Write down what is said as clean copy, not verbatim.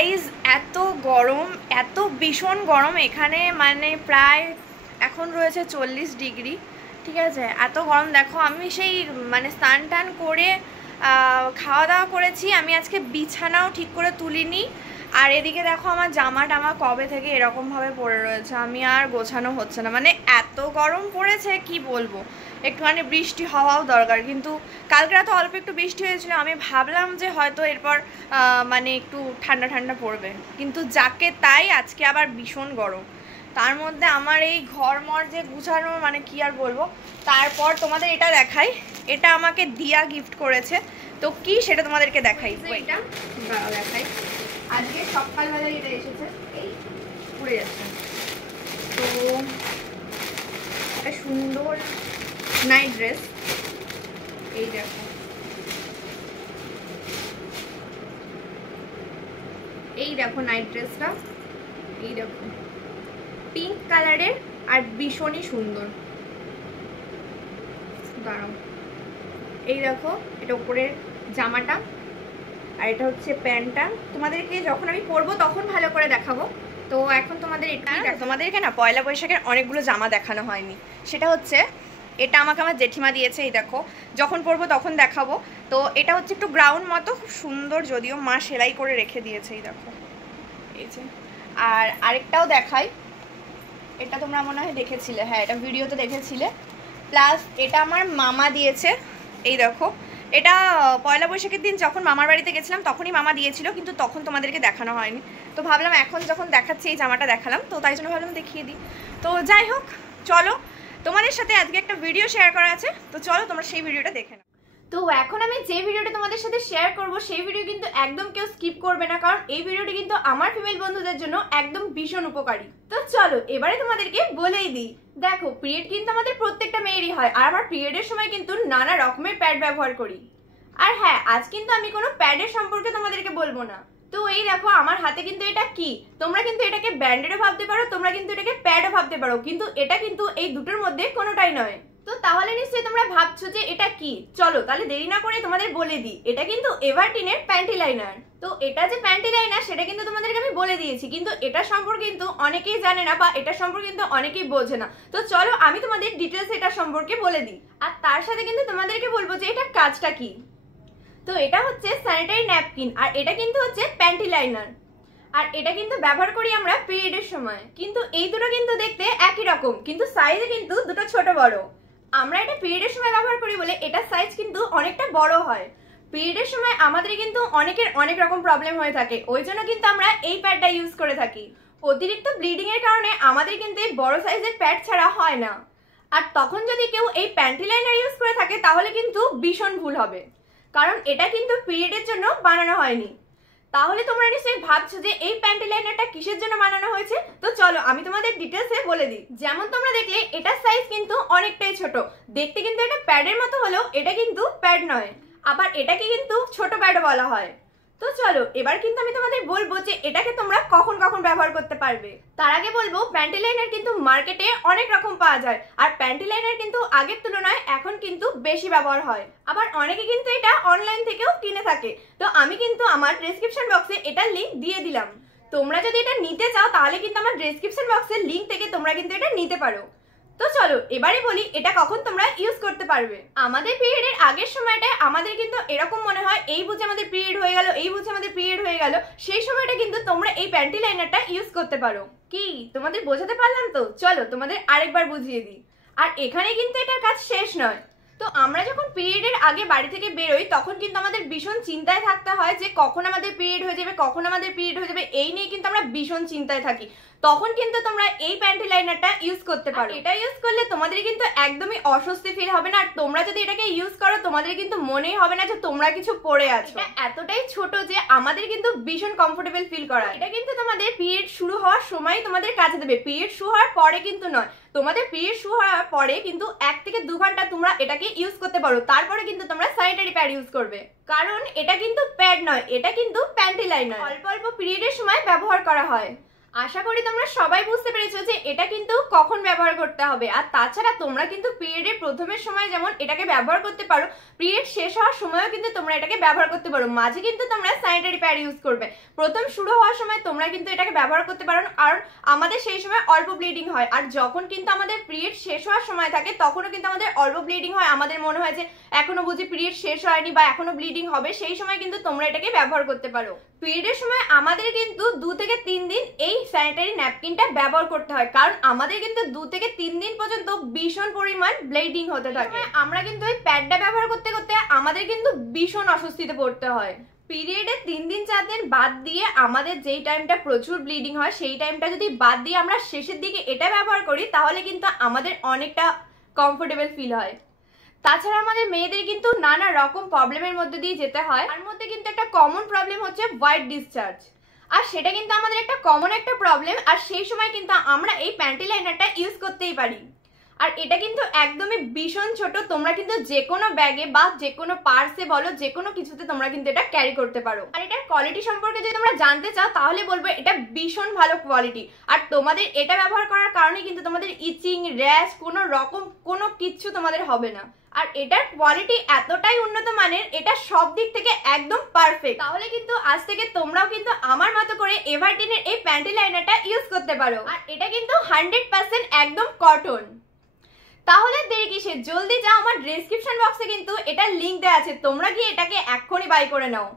Guys এত গরম, এত ভীষণ গরম এখানে, মানে প্রায় এখন রয়েছে 40 ডিগ্রি। ঠিক আছে, এত গরম। দেখো আমি সেই মানে স্নান টান করে খাওয়া দাওয়া করেছি, আমি আজকে বিছানাও ঠিক করে তুলিনি। আর এদিকে দেখো আমার জামা টামা কবে থেকে এরকমভাবে পড়ে রয়েছে, আমি আর গোছানো হচ্ছে না। মানে এত গরম পড়েছে কি বলবো। একটুখানি বৃষ্টি হওয়াও দরকার, কিন্তু কালকে রাতে অল্প একটু বৃষ্টি হয়েছিল, আমি ভাবলাম যে হয়তো এরপর মানে একটু ঠান্ডা ঠান্ডা পড়বে, কিন্তু যাকে তাই আজকে আবার ভীষণ গরম। তার মধ্যে আমার এই ঘরমর যে গুছানো, মানে কি আর বলবো। তারপর তোমাদের এটা দেখাই, এটা আমাকে দিয়া গিফট করেছে, তো কি সেটা তোমাদেরকে দেখাই। এটা দেখাই, আজকে সকালবেলায় এটা এসেছে, এই উড়ে যাচ্ছে। তো একটা সুন্দর নাইট ড্রেস, এই দেখো, এই দেখো নাইট ড্রেসটা, এই দেখো পিঙ্ক কালারের আর ভীষণই সুন্দর। দাঁড়াও, এই দেখো এটা উপরের জামাটা, আর এটা হচ্ছে প্যান্টটা। তোমাদেরকে যখন আমি পরবো তখন ভালো করে দেখাবো। তো এখন তোমাদের এটা দেখো, তোমাদেরকে না পয়লা বৈশাখের অনেকগুলো জামা দেখানো হয়নি। সেটা হচ্ছে এটা আমাকে আমার জেঠিমা দিয়েছে, এই দেখো, যখন পরবো তখন দেখাবো। তো এটা হচ্ছে একটু গ্রাউন্ড মতো, খুব সুন্দর, যদিও মা সেলাই করে রেখে দিয়েছে, এই দেখো এই যে। আর আরেকটাও দেখাই, এটা তোমরা মনে হয় দেখেছিলে, হ্যাঁ এটা ভিডিওতে দেখেছিলে। প্লাস এটা আমার মামা দিয়েছে, এই দেখো। এটা পয়লা বৈশাখের দিন যখন মামার বাড়িতে গেছিলাম তখনই মামা দিয়েছিল, কিন্তু তখন তোমাদেরকে দেখানো হয়নি। তো ভাবলাম এখন যখন দেখাচ্ছি এই জামাটা দেখালাম, তো তাই জন্য ভাবলাম দেখিয়ে দিই। তো যাই হোক, চলো তোমাদের সাথে আজকে একটা ভিডিও শেয়ার করা আছে, তো চলো তোমরা সেই ভিডিওটা দেখে নাও। তো এখন আমি যে ভিডিওটা তোমাদের সাথে শেয়ার করব সেই ভিডিও কিন্তু একদম কেউ স্কিপ করবে না, কারণ এই ভিডিওটি কিন্তু আমার ফিমেল বন্ধুদের জন্য একদম ভীষণ উপকারী। তো চলো এবারে তোমাদেরকে বলেই দিই। দেখো, পিরিয়ড কিন্তু আমাদের প্রত্যেকটা মেয়েরই হয়, আর আমার পিরিয়ডের সময় কিন্তু নানা রকমের প্যাড ব্যবহার করি। আর হ্যাঁ, আজ কিন্তু আমি কোনো প্যাডের সম্পর্কে তোমাদেরকে বলবো না। তো এই দেখো আমার হাতে কিন্তু এটা কি, তোমরা কিন্তু এটাকে ব্যান্ডেডও ভাবতে পারো, তোমরা কিন্তু এটাকে প্যাডও ভাবতে পারো, কিন্তু এটা কিন্তু এই দুটোর মধ্যে কোনোটাই নয়। তো তাহলে নিশ্চয়ই তোমরা ভাবছো যে এটা কি। চলো তাহলে দেরি না করে তোমাদের বলে দিই, এটা কিন্তু এভারটিনের প্যান্টি লাইনার। তো এটা যে প্যান্টি লাইনার সেটা কিন্তু তোমাদেরকে আমি বলে দিয়েছি, কিন্তু এটা সম্পর্কে কিন্তু অনেকেই জানে না, বা এটা সম্পর্কে কিন্তু অনেকেই বোঝে না। তো চলো আমি তোমাদের ডিটেলস এটা সম্পর্কে বলে দিই, আর তার সাথে কিন্তু তোমাদেরকে বলবো যে এটার কাজটা কি। তো এটা হচ্ছে স্যানিটারি ন্যাপকিন, আর এটা কিন্তু হচ্ছে প্যান্টি লাইনার, আর এটা কিন্তু ব্যবহার করি আমরা পিরিয়ডের সময়। কিন্তু এই দুটো কিন্তু দেখতে একই রকম, কিন্তু সাইজে কিন্তু দুটো ছোট বড়। আমরা এটা পিরিয়ডের সময় ব্যবহার করি বলে এটার সাইজ কিন্তু অনেকটা বড় হয়। পিরিয়ডের সময় আমাদের কিন্তু অনেকের অনেক রকম প্রবলেম হয়ে থাকে, ওই জন্য কিন্তু আমরা এই প্যাডটা ইউজ করে থাকি। অতিরিক্ত ব্লিডিং এর কারণে আমাদের কিন্তু এই বড় সাইজের প্যাড ছাড়া হয় না, আর তখন যদি কেউ এই প্যান্টি লাইনার ইউজ করে থাকে তাহলে কিন্তু ভীষণ ভুল হবে, কারণ এটা কিন্তু পিরিয়ডের জন্য বানানো হয়নি। তাহলে তোমরা নিশ্চয়ই ভাবছো যে এই প্যান্টি লাইনারটা কিসের জন্য বানানো হয়েছে। তো চলো আমি তোমাদের ডিটেলসে বলে দিই। যেমন তোমরা দেখলে এটার সাইজ কিন্তু অনেকটাই ছোট, দেখতে কিন্তু এটা প্যাডের মতো হলেও এটা কিন্তু প্যাড নয়, আবার এটাকে কিন্তু ছোট প্যাডও বলা হয়। তো চলো এবার কিন্তু আমি তোমাদের বলবো যে এটাকে তোমরা কখন কখন ব্যবহার করতে পারবে। তার আগে বলবো প্যান্টি লাইনার কিন্তু মার্কেটে অনেক রকম পাওয়া যায়, আর প্যান্টি লাইনার কিন্তু আগের তুলনায় এখন কিন্তু বেশি ব্যবহার হয়, আবার অনেকে কিন্তু এটা অনলাইন থেকেও কিনে থাকে। তো আমি কিন্তু আমার ডেসক্রিপশন বক্সে এটার লিংক দিয়ে দিলাম, তোমরা যদি এটা নিতে চাও তাহলে কিন্তু আমার ডেসক্রিপশন বক্সের লিংক থেকে তোমরা কিন্তু এটা নিতে পারো। তো চলো এবারে বলি এটা কখন তোমরা ইউজ করতে পারবে। আমাদের পিরিয়ডের আগের সময়টায় আমাদের কিন্তু এরকম মনে হয় এই বুঝে আমাদের পিরিয়ড হয়ে গেল, এই বুঝে আমাদের পিরিয়ড হয়ে গেল, সেই সময়টা কিন্তু তোমরা এই প্যান্টি লাইনারটা ইউজ করতে পারো। কি তোমাদের বোঝাতে পারলাম তো? চলো তোমাদের আরেকবার বুঝিয়ে দিই। আর এখানে কিন্তু এটার কাজ শেষ নয়। তো আমরা যখন পিরিয়ডের আগে বাড়ি থেকে বেরোই তখন কিন্তু আমাদের ভীষণ চিন্তায় থাকতে হয় যে কখন আমাদের পিরিয়ড হয়ে যাবে, কখন আমাদের পিরিয়ড হয়ে যাবে, এই নিয়ে কিন্তু আমরা ভীষণ চিন্তায় থাকি। তখন কিন্তু তোমরা এই প্যান্টি লাইনারটা ইউজ করতে পারো। এটা ইউজ করলে তোমাদের কিন্তু একদমই অস্বস্তি ফিল হবে না, আর তোমরা যদি এটাকে ইউজ করো তোমাদের কিন্তু মনেই হবে না যে তোমরা কিছু পরে আছো। এটা এতটাই ছোট যে আমাদের কিন্তু ভীষণ কমফোর্টেবল ফিল করা। এটা কিন্তু তোমাদের পিরিয়ড শুরু হওয়ার সময় তোমাদের কাজে দেবে, পিরিয়ড শুরু হওয়ার পরে কিন্তু নয়। তোমাদের পিরিয়ড শুরু হওয়ার পরে কিন্তু 1 থেকে 2 ঘন্টা তোমরা এটাকে ইউজ করতে পারো, তারপরে কিন্তু তোমরা স্যানিটারি প্যাড ইউজ করবে, কারণ এটা কিন্তু প্যাড নয়, এটা কিন্তু প্যান্টি লাইনার। অল্প অল্প পিরিয়ডের সময় ব্যবহার করা হয়। আশা করি তোমরা সবাই বুঝতে পেরেছো যে এটা কিন্তু কখন ব্যবহার করতে হবে। আর তাছাড়া তোমরা কিন্তু পিরিয়ডের প্রথমের সময় যেমন এটাকে ব্যবহার করতে পারো, পিরিয়ড শেষ হওয়ার সময়ও কিন্তু তোমরা এটাকে ব্যবহার করতে পারো। মাঝে কিন্তু তোমরা স্যানিটারি প্যাড ইউজ করবে। প্রথম শুরু হওয়ার সময় তোমরা কিন্তু এটাকে ব্যবহার করতে পারো, আর আমাদের সেই সময় অল্প ব্লিডিং হয়। আর যখন কিন্তু আমাদের পিরিয়ড শেষ হওয়ার সময় থাকে তখনও কিন্তু আমাদের অল্প ব্লিডিং হয়, আমাদের মনে হয় যে এখনো বুঝি পিরিয়ড শেষ হয়নি বা এখনো ব্লিডিং হবে, সেই সময় কিন্তু তোমরা এটাকে ব্যবহার করতে পারো। পিরিয়ডের সময় আমাদের কিন্তু 2 থেকে 3 দিন এই স্যানিটারি ন্যাপকিনটা ব্যবহার করতে হয়, কারণ আমাদের কিন্তু 2 থেকে 3 দিন পর্যন্ত ভীষণ পরিমাণ ব্লিডিং হতে থাকে। আমরা কিন্তু এই প্যাডটা ব্যবহার করতে করতে আমাদের কিন্তু ভীষণ অস্বস্তিতে পড়তে হয়। পিরিয়ডে 3 দিন 4 দিন বাদ দিয়ে আমাদের যেই টাইমটা প্রচুর ব্লিডিং হয় সেই টাইমটা যদি বাদ দিয়ে আমরা শেষের দিকে এটা ব্যবহার করি তাহলে কিন্তু আমাদের অনেকটা কমফোর্টেবল ফিল হয়। তাছাড়া আমাদের মেয়েদের কিন্তু নানা রকম প্রবলেমের মধ্যে দিয়ে যেতে হয়, তার মধ্যে কিন্তু একটা কমন প্রবলেম হচ্ছে হোয়াইট ডিসচার্জ। আর সেটা কিন্তু আমাদের একটা কমন একটা প্রবলেম, আর সেই সময় কিন্তু আমরা এই প্যান্টি লাইনারটা ইউজ করতেই পারি। আর এটা কিন্তু একদমই ভীষণ ছোট, তোমরা কিন্তু যে কোনো ব্যাগে বা যে কোনো পার্সে বলো যে কোনো কিছুতে তোমরা কিন্তু এটা ক্যারি করতে পারো। আর এটার কোয়ালিটি সম্পর্কে যদি তোমরা জানতে চাও তাহলে বলবো এটা ভীষণ ভালো কোয়ালিটি। আর তোমাদের এটা ব্যবহার করার কারণে কিন্তু তোমাদের ইচিং, র্যাশ কোনো রকম কোনো কিচ্ছু তোমাদের হবে না। আর এটার কোয়ালিটি এতটাই উন্নত মানের, এটা সব দিক থেকে একদম পারফেক্ট। তাহলে কিন্তু আজ থেকে তোমরাও কিন্তু আমার মতো করে এভারটিনের এই প্যান্টি লাইনারটা ইউজ করতে পারো। আর এটা কিন্তু 100% একদম কটন। তাহলে দেরি কিসের, জলদি যাও, আমার ডেসক্রিপশন বক্সে কিন্তু এটার লিংক দেওয়া আছে, তোমরা গিয়ে এটাকে এক্ষুনি বাই করে নাও।